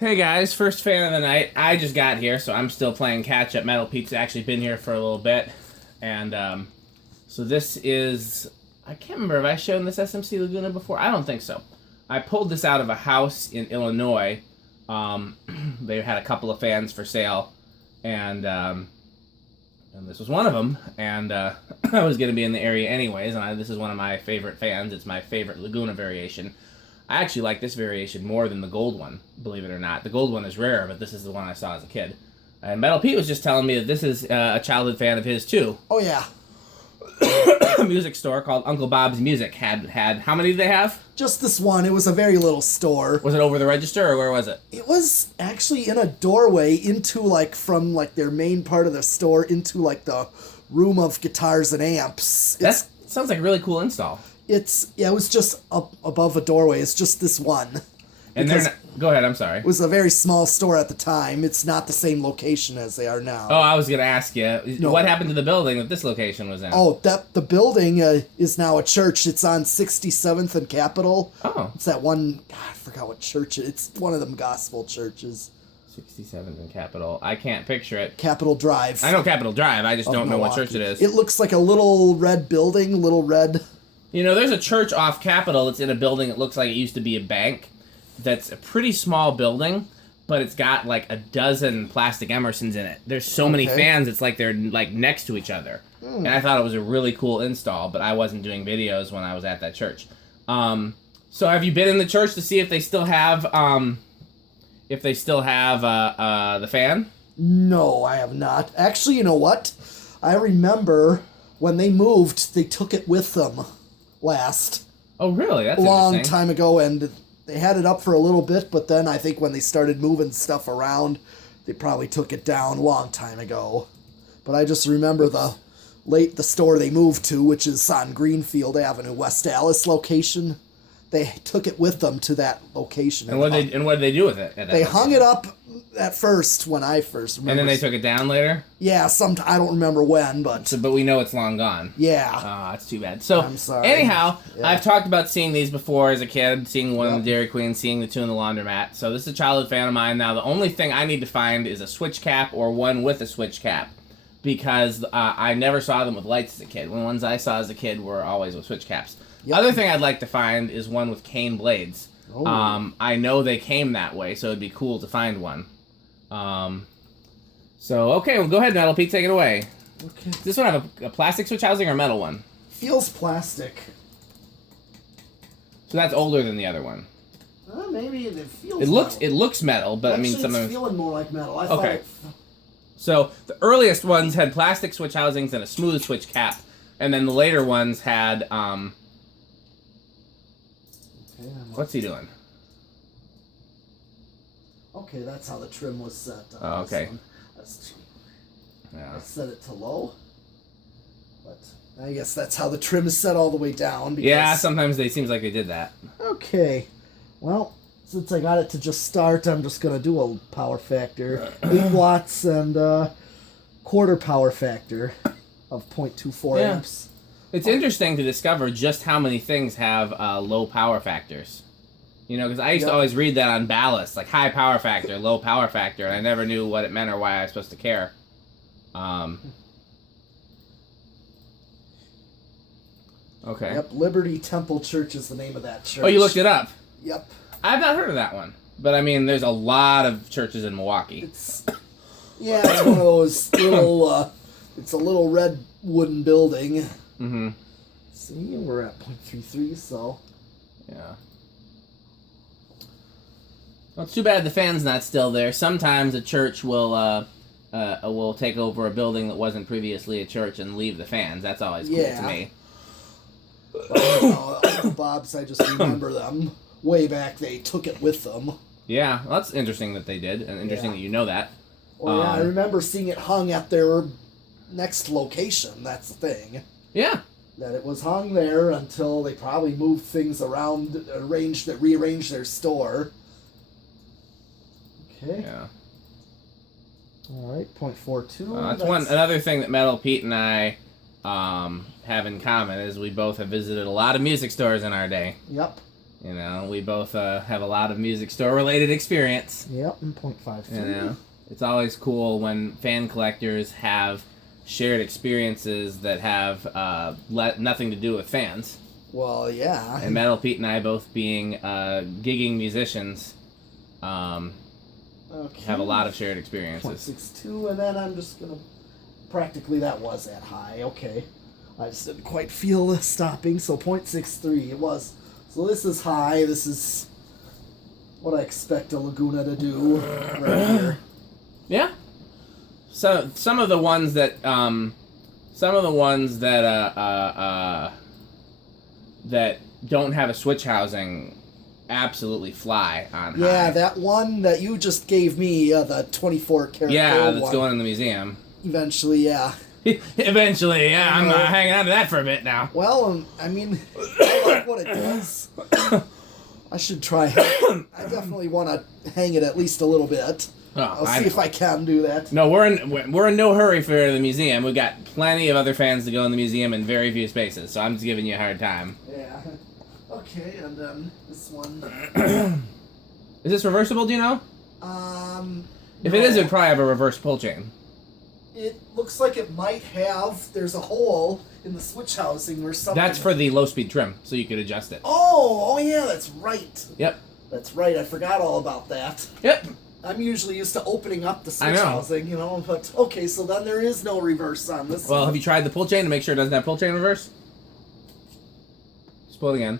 Hey guys, first fan of the night. I just got here, so I'm still playing catch up. Metal Pete's actually been here for a little bit. And so this is... I can't remember, have I shown this SMC Laguna before? I don't think so. I pulled this out of a house in Illinois. They had a couple of fans for sale, and this was one of them. And I was going to be in the area anyways, and this is one of my favorite fans. It's my favorite Laguna variation. I actually like this variation more than the gold one, believe it or not. The gold one is rare, but this is the one I saw as a kid. And Metal Pete was just telling me that this is a childhood fan of his, too. Oh, yeah. A music store called Uncle Bob's Music had how many did they have? Just this one. It was a very little store. Was it over the register, or where was it? It was actually in a doorway into, from their main part of the store into, the room of guitars and amps. That sounds like a really cool install. It was just up above a doorway. It's just this one. And they're not... Go ahead, I'm sorry. It was a very small store at the time. It's not the same location as they are now. Oh, I was going to ask you, what happened to the building that this location was in? Oh, the building is now a church. It's on 67th and Capitol. Oh. It's that one, God, I forgot what church it's one of them gospel churches. 67th and Capitol. I can't picture it. Capitol Drive. I know Capitol Drive, I just don't know what church it is. It looks like a little red building, You know, there's a church off Capitol that's in a building that looks like it used to be a bank. That's a pretty small building, but it's got a dozen plastic Emersons in it. There's so many fans, it's like they're next to each other. And I thought it was a really cool install, but I wasn't doing videos when I was at that church. So have you been in the church to see if they still have the fan? No, I have not. Actually, you know what? I remember when they moved, they took it with them last. Oh, really? That's long time ago, and they had it up for a little bit, but then I think when they started moving stuff around, they probably took it down a long time ago. But I just remember the store they moved to, which is on Greenfield Avenue, West Dallas location. They took it with them to that location. And what did they do with it? They hung it up at first when I first remember. And then they took it down later? Yeah, I don't remember when, but... But we know it's long gone. Yeah. Oh, that's too bad. So, I'm sorry. Anyhow, yeah. I've talked about seeing these before as a kid, seeing one in the Dairy Queen, seeing the two in the laundromat. So this is a childhood fan of mine. Now, the only thing I need to find is a switch cap or one with a switch cap, because I never saw them with lights as a kid. The ones I saw as a kid were always with switch caps. Yep. Other thing I'd like to find is one with cane blades. Oh. I know they came that way, so it'd be cool to find one. Okay, well, go ahead, Metal Pete, take it away. Okay. Does this one have a plastic switch housing or a metal one? Feels plastic. So that's older than the other one. Maybe it feels. It looks metal, but actually, I mean, it's feeling more like metal. Okay. So the earliest ones had plastic switch housings and a smooth switch cap, and then the later ones had What's he doing? Okay, that's how the trim was set. Oh, okay. I set it to low, but I guess that's how the trim is set all the way down. Yeah, sometimes it seems like they did that. Okay, well, since I got it to just start, I'm just gonna do a power factor, 8 watts and quarter power factor of 0.24 amps. It's interesting to discover just how many things have low power factors. You know, because I used to always read that on ballast, like high power factor, low power factor, and I never knew what it meant or why I was supposed to care. Okay. Yep, Liberty Temple Church is the name of that church. Oh, you looked it up? Yep. I've not heard of that one. But, I mean, there's a lot of churches in Milwaukee. It's one of those little, it's a little red wooden building. Mm-hmm. See, we're at 0.33, so... Yeah. Well, it's too bad the fan's not still there. Sometimes a church will take over a building that wasn't previously a church and leave the fans. That's always cool to me. Uncle Bob's, I just remember them. Way back, they took it with them. Yeah, well, that's interesting that they did, and interesting that you know that. Well, I remember seeing it hung at their next location. That's the thing. Yeah. That it was hung there until they probably moved things around, rearranged their store. Okay. Yeah. All right, 0.42. That's another thing that Metal Pete and I have in common is we both have visited a lot of music stores in our day. Yep. You know, we both have a lot of music store related experience. Yep, and 0.53. You know, it's always cool when fan collectors have shared experiences that have nothing to do with fans. Well, yeah. And Metal Pete and I, both being gigging musicians, have a lot of shared experiences. 0.62, and then I'm just gonna. Practically, that was that high. Okay, I just didn't quite feel the stopping. So 0.63 it was. So this is high. This is what I expect a Laguna to do right here. Yeah. So some of the ones that that don't have a switch housing absolutely fly on high. Yeah, that one that you just gave me, the 24 karat. Yeah, that's one. going in the museum. Eventually, yeah. Eventually, yeah. I'm hanging on to that for a bit now. Well, I mean, I like what it does. I should try. I definitely want to hang it at least a little bit. Oh, I'll see if I can do that. No, we're in no hurry for the museum. We've got plenty of other fans to go in the museum in very few spaces, so I'm just giving you a hard time. Yeah. Okay, and then this one. Is this reversible, do you know? If no. it is, it would probably have a reverse pull chain. It looks like it might have. There's a hole in the switch housing where something. That's for the low-speed trim, so you could adjust it. Oh yeah, that's right. Yep. That's right. I forgot all about that. Yep. I'm usually used to opening up the switch I know. housing, you know. But okay, so then there is no reverse on this. Well, one. have you tried the pull chain to make sure it doesn't have pull chain reverse? Just pull it again.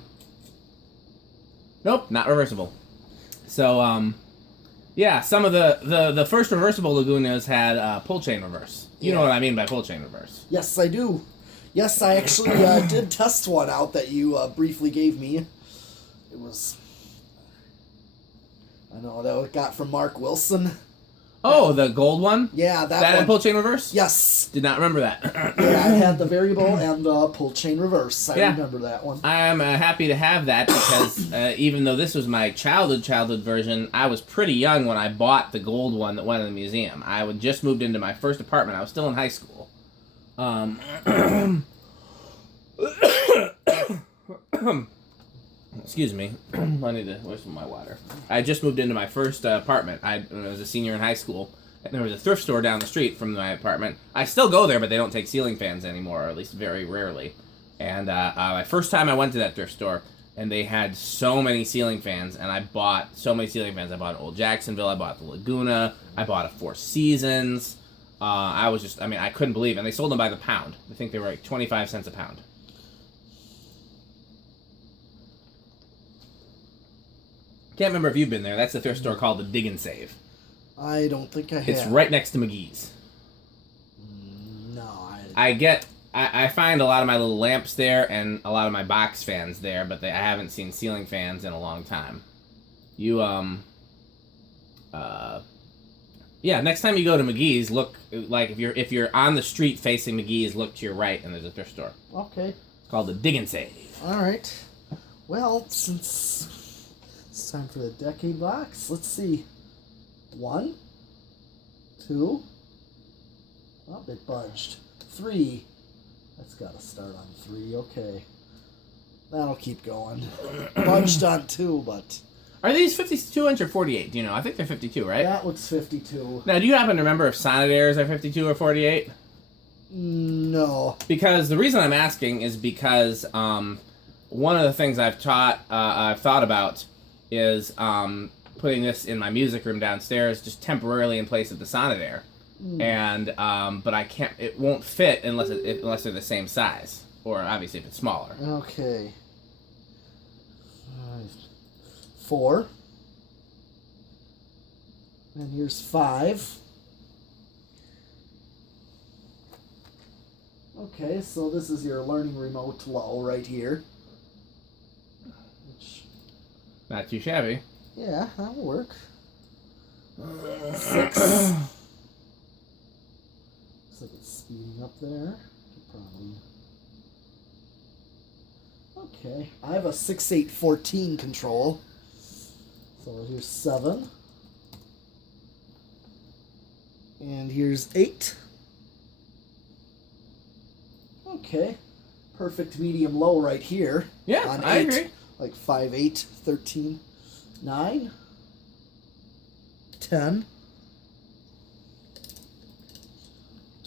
Nope, not reversible. So, yeah, some of the first reversible Lagunas had pull chain reverse. You know what I mean by pull chain reverse. Yes, I do. Yes, I actually did test one out that you briefly gave me. It was... I know, that I got from Mark Wilson. Oh, the gold one? Yeah, that had one. pull chain reverse? Yes. Did not remember that. Yeah, I had the variable and pull chain reverse. I remember that one. I am happy to have that because even though this was my childhood version, I was pretty young when I bought the gold one that went in the museum. I had just moved into my first apartment. I was still in high school. Excuse me. I need to... Where's my water? I just moved into my first apartment. I was a senior in high school. And there was a thrift store down the street from my apartment. I still go there, but they don't take ceiling fans anymore, or at least very rarely. And my first time I went to that thrift store, and they had so many ceiling fans, and I bought so many ceiling fans. I bought an old Jacksonville, I bought the Laguna, I bought a Four Seasons. I couldn't believe it. And they sold them by the pound. I think they were like 25 cents a pound. Can't remember if you've been there. That's the thrift store called the Dig and Save. I don't think I have. It's right next to McGee's. No, I find a lot of my little lamps there and a lot of my box fans there, but I haven't seen ceiling fans in a long time. Next time you go to McGee's, look, like if you're on the street facing McGee's, look to your right and there's a thrift store. Okay. It's called the Dig and Save. All right. Well, since it's time for the decade box, let's see. 1, 2. Oh, it budged. 3. That's got to start on 3. Okay. That'll keep going. Budged on 2, but... Are these 52 inch or 48? Do you know? I think they're 52, right? That looks 52. Now, do you happen to remember if Sonatairs are 52 or 48? No. Because the reason I'm asking is because one of the things I've thought about is putting this in my music room downstairs, just temporarily in place of the Sonatair, and but I can't. It won't fit unless they're the same size, or obviously if it's smaller. Okay. 4. And here's 5. Okay, so this is your learning remote low right here. Which, Not too shabby. yeah, that'll work. 6. Looks like it's speeding up there. Could probably... Okay, I have a 6/8/14 control. So here's 7. And here's 8. Okay. Perfect medium low right here. Yeah, on I 8. agree. like 5, 8, 13, 9, 10,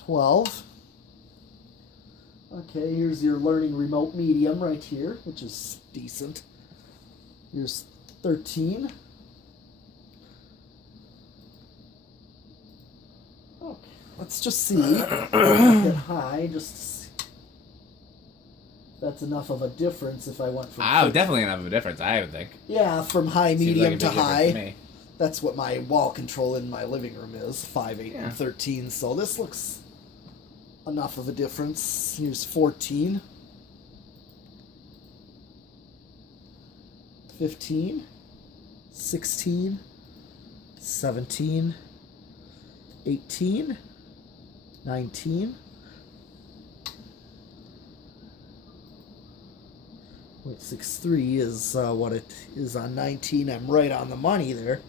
12. Okay, here's your learning remote medium right here, which is decent. Here's 13. Okay, let's just see. Get high, just to see. That's enough of a difference if I went from... Oh, definitely enough of a difference, I would think. Yeah, from high, Seems medium like a to big difference high. to me. That's what my wall control in my living room is, 5, 8, Yeah. and 13. So this looks enough of a difference. Here's 14. 15. 16. 17. 18. 19. 0.63 is what it is on 19. I'm right on the money there.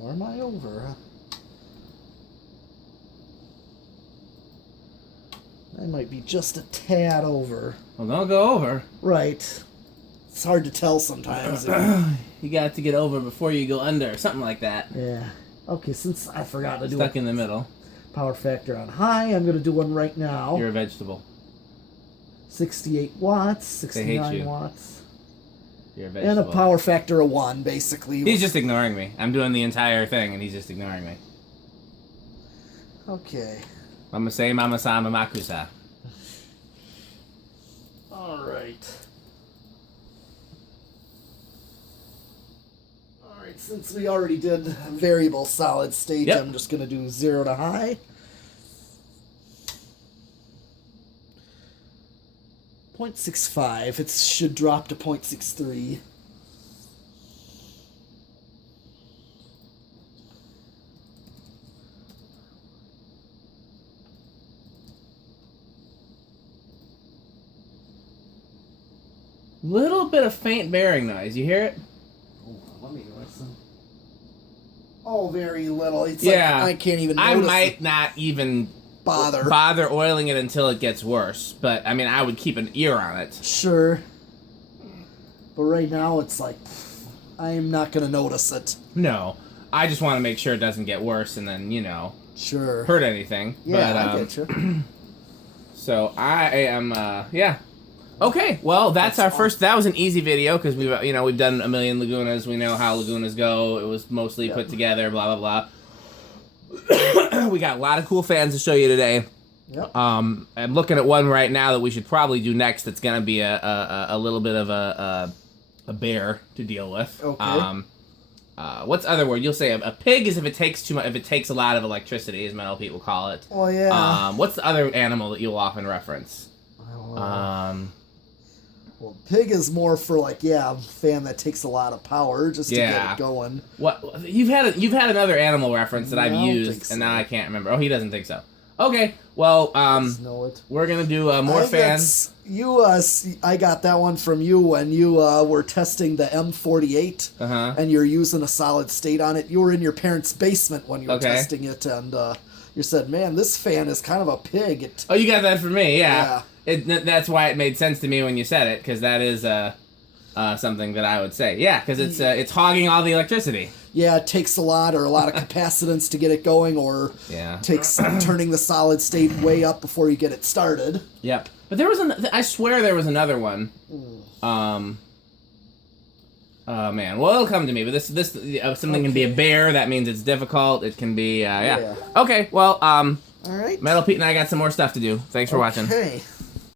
Or am I over? I might be just a tad over. Well, don't go over. Right. It's hard to tell sometimes. You got to get over before you go under, something like that. Yeah. Okay, since I forgot to do Stuck in the middle. power factor on high, I'm going to do one right now. You're a vegetable. 68 watts, They hate 69 you. watts. You're a And vegetable. a power factor of 1, basically. He's just ignoring me. I'm doing the entire thing, and he's just ignoring me. Okay. Mama say, mama sa, mama makusa. Alright. Alright, since we already did variable solid state, Yep. I'm just going to do 0 to high. 0.65. It should drop to 0.63. Little bit of faint bearing noise. You hear it? Oh, let me listen. Oh, very little. It's Yeah. like I can't even I notice might it. not even Bother. oiling it until it gets worse. But, I mean, I would keep an ear on it. Sure. But right now, it's like, I'm not going to notice it. No. I just want to make sure it doesn't get worse and then, Sure. hurt anything. Yeah, but, I get you. So, I am, yeah. Okay, well, that's our first. That was an easy video because we've done a million Lagunas. We know how Lagunas go. It was mostly put together. Blah blah blah. We got a lot of cool fans to show you today. Yep. I'm looking at one right now that we should probably do next. That's gonna be a little bit of a bear to deal with. Okay. What's the other word? You'll say a pig is if it takes too much. If it takes a lot of electricity, as metal people call it. Oh, yeah. What's the other animal that you'll often reference? I don't know. Well, pig is more for like, a fan that takes a lot of power just to get it going. What you've had another animal reference that I've I don't used, think so. and now I can't remember. Oh, he doesn't think so. Okay, well, Just know it. we're gonna do more I think fans. You, I got that one from you when you were testing the M48, and you're using a solid state on it. You were in your parents' basement when you were testing it, and you said, "Man, this fan is kind of a pig." Oh, you got that from me, yeah. That's why it made sense to me when you said it, because that is something that I would say. Yeah, because it's hogging all the electricity. Yeah, it takes a lot of capacitance to get it going, or takes turning the solid state way up before you get it started. Yep. But there was I swear there was another one. Oh man, well it'll come to me. But this something can be a bear. That means it's difficult. It can be Okay. Well All right. Metal Pete and I got some more stuff to do. Thanks for watching. Okay.